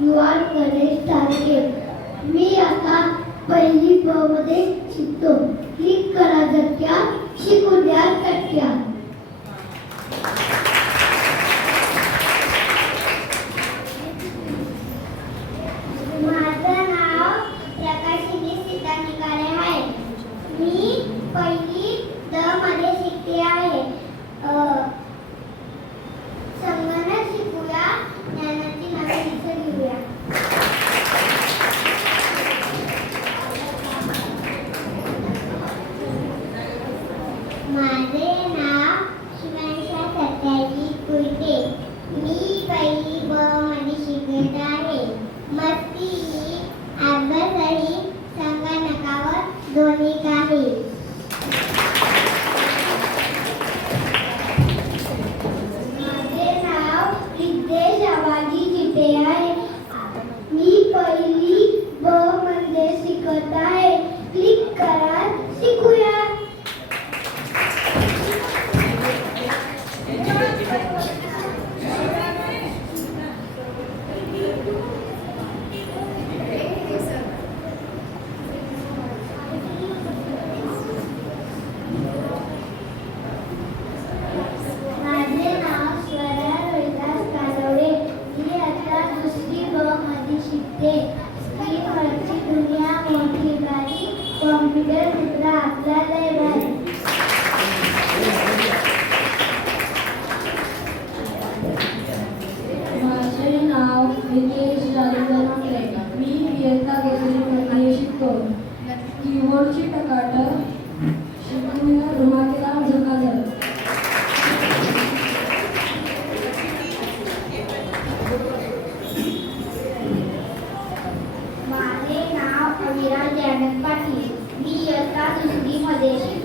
युवान गणेश तारके. मी आता पहिली ब मध्ये शिकतो. क्लिक करा झटक्यात, शिकू द्या चटक्यात. माझं नाव प्रकाशिनी सीता निकाले आहे. मी पहिली द मध्ये शिकते आहे. संगणक शिकूया, ज्ञानाची नवी दिशा घेऊया. माझे नाव शिवांशा सत्याजी कुलटे. मी पहिली ब मध्ये शिकत आहे. मस्ती, अभ्यासही, संगणकावर दोन्ही काही. माझे नाव रिद्देश आबाजी चिटे आहे. मी पहिली ब मध्ये शिकत आहे. क्लिक करा, शिकूया. माझे नाव स्वरा रोहिदास कालवडे. मी आता दुसरी ब मध्ये शिकते. स्क्रीनवरची दुनिया मोठी गाडी, कॉम्प्युटर मित्र आपला लय भारी. माझे नाव नितेश जालिंदर मात्रे. मी इयत्ता दुसरीमध्ये शिकतो. कीबोर्डची टकाटक, शिकूया रुमातीला झकाझक. माझे नाव अविरा जयवंत पाटील. मी इयत्ता दुसरी मध्ये शिकते.